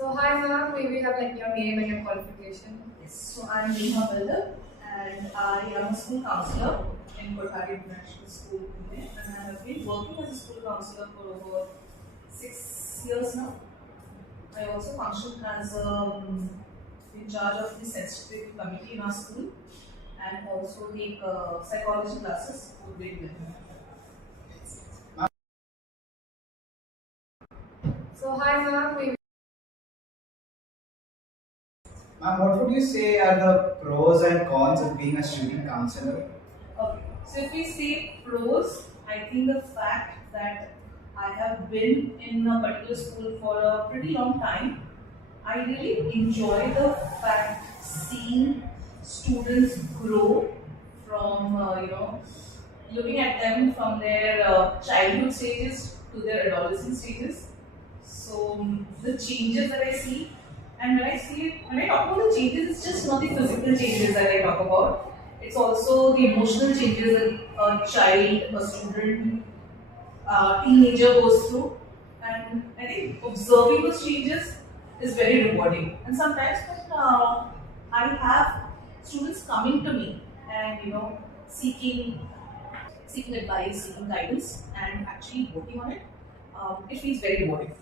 So hi ma'am, may we have like your name and your qualification? Yes, so I am Eidha Jindal and I am a school counsellor in Katherene Thomas School, Pune, and I have been working as a school counsellor for over 6 years now. I also function as in charge of the sensitive committee in our school and also take psychology classes for grade 11. So hi ma'am, may we Ma'am, what would you say are the pros and cons of being a student counselor? Okay, so if we say pros, I think the fact that I have been in a particular school for a pretty long time, I really enjoy the fact seeing students grow from looking at them from their childhood stages to their adolescent stages. So the changes that I see, and when I talk about the changes, it's just not the physical changes that I talk about. It's also the emotional changes that a child, a student, teenager goes through. And I think observing those changes is very rewarding. And sometimes when I have students coming to me and seeking advice, seeking guidance, and actually working on it, it feels very rewarding.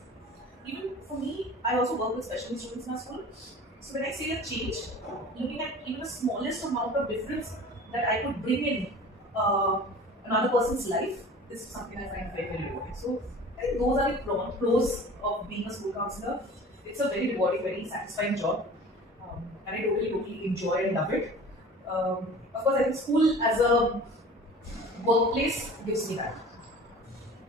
Even for me, I also work with special needs students in our school. So when I see a change, looking at even the smallest amount of difference that I could bring in another person's life is something I find very, very rewarding. So I think those are the pros of being a school counselor. It's a very rewarding, very satisfying job, and I totally enjoy and love it. Of course, I think school as a workplace gives me that.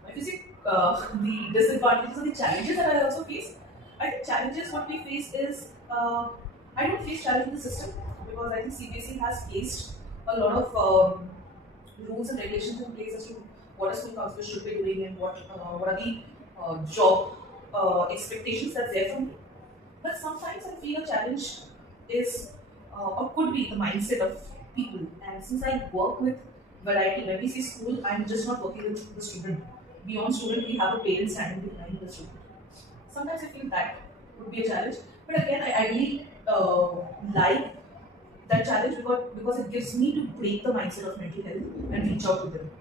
If you see the disadvantages or the challenges that I also face, I think challenges what we face is I don't face challenge in the system because I think CBSE has placed a lot of rules and regulations in place as to what a school counselor should be doing and what are the job expectations that's there from me. But sometimes I feel a challenge is or could be the mindset of people. And since I work with variety, when we say school, I'm just not working with the student. Beyond student, we have a parent standing behind the student. Sometimes I feel that would be a challenge. But again, I really like that challenge because it gives me to break the mindset of mental health and reach out to them.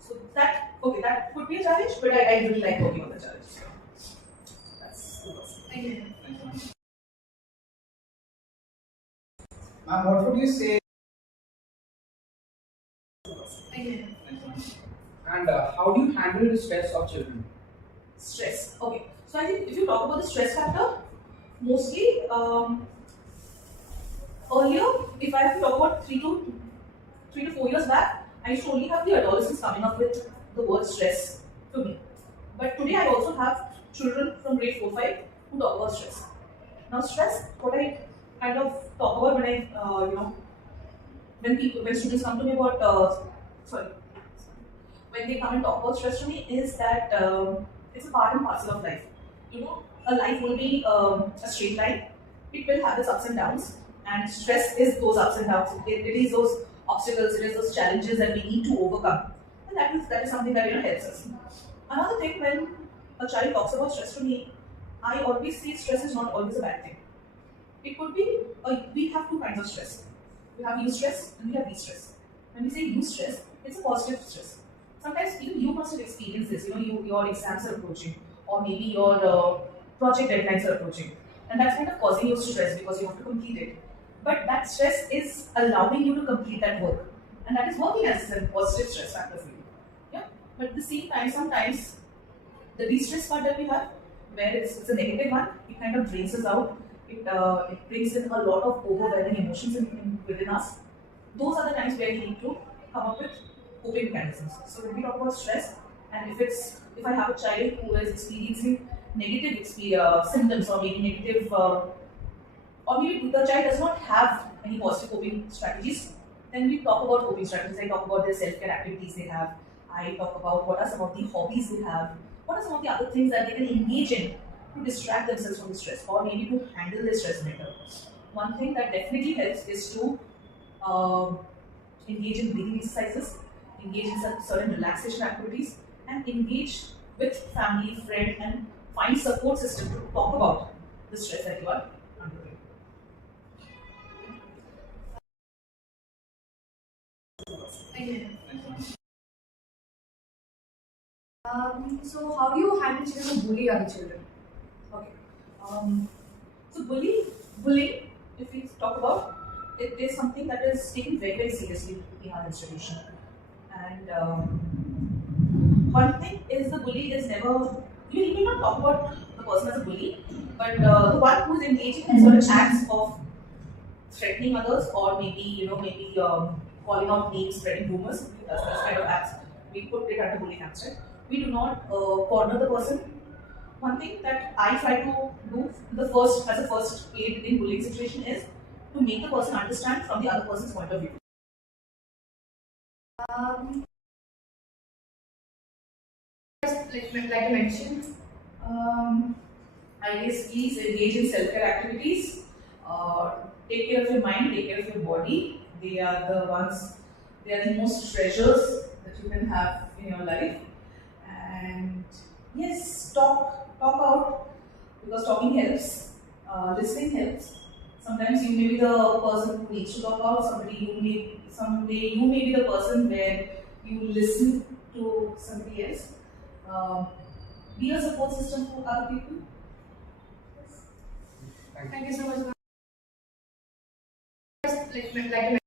So that could be a challenge, but I really like working on the challenge. So that's the first. thank you. Ma'am, what would you say? Thank you. And how do you handle the stress of children? Stress. Okay. So I think if you talk about the stress factor, mostly earlier, if I have to talk about 3 to 4 years back, I used to only have the adolescents coming up with the word stress to me. But today I also have children from grade 4-5 who talk about stress. Now stress, what I kind of talk about when I when students come to me about when they come and talk about stress to me is that it's a part and parcel of life. A life will be a straight line. It will have its ups and downs, and stress is those ups and downs. It is those obstacles, it is those challenges that we need to overcome, and that is something that helps us. Another thing, when a child talks about stress to me, I always say stress is not always a bad thing. It could be we have two kinds of stress. We have eustress and we have de-stress. When we say eustress, it's a positive stress. Sometimes even you must have experienced this. Your exams are approaching, or maybe your project deadlines are approaching, and that's kind of causing you stress because you have to complete it. But that stress is allowing you to complete that work, and that is working as a positive stress factor for you. Yeah. But at the same time, sometimes the de-stress part that we have, where it's a negative one, it kind of drains us out. It brings in a lot of overwhelming emotions within us. Those are the times where we need to come up with coping mechanisms. So when we talk about stress, and if I have a child who is experiencing negative symptoms or maybe negative, or maybe the child does not have any positive coping strategies, then we talk about coping strategies. I talk about their self-care activities they have. I talk about what are some of the hobbies they have. What are some of the other things that they can engage in to distract themselves from the stress, or maybe to handle their stress better. One thing that definitely helps is to engage in breathing exercises, engage in certain relaxation activities, and engage with family, friend, and find support system to talk about the stress that you are undergoing. So how do you handle children who bully other children? Okay. So bullying, if we talk about it, is something that is taken very, very seriously in our institution. And one thing is the bully is never, you may not talk about the person as a bully, but the one who is engaging in certain acts of threatening others, or maybe calling out names, spreading rumors, that's kind of acts. We put it under bullying acts, right? We do not corner the person. One thing that I try to do as a first aid in bullying situation is to make the person understand from the other person's point of view. Like you mentioned, I guess please engage in self-care activities. Take care of your mind, take care of your body. They are the most treasures that you can have in your life. And yes, talk out, because talking helps, listening helps. Sometimes you may be the person who needs to talk out. Someday you may be the person where you listen to somebody else. Be a support system for other people. thank you so much. Like you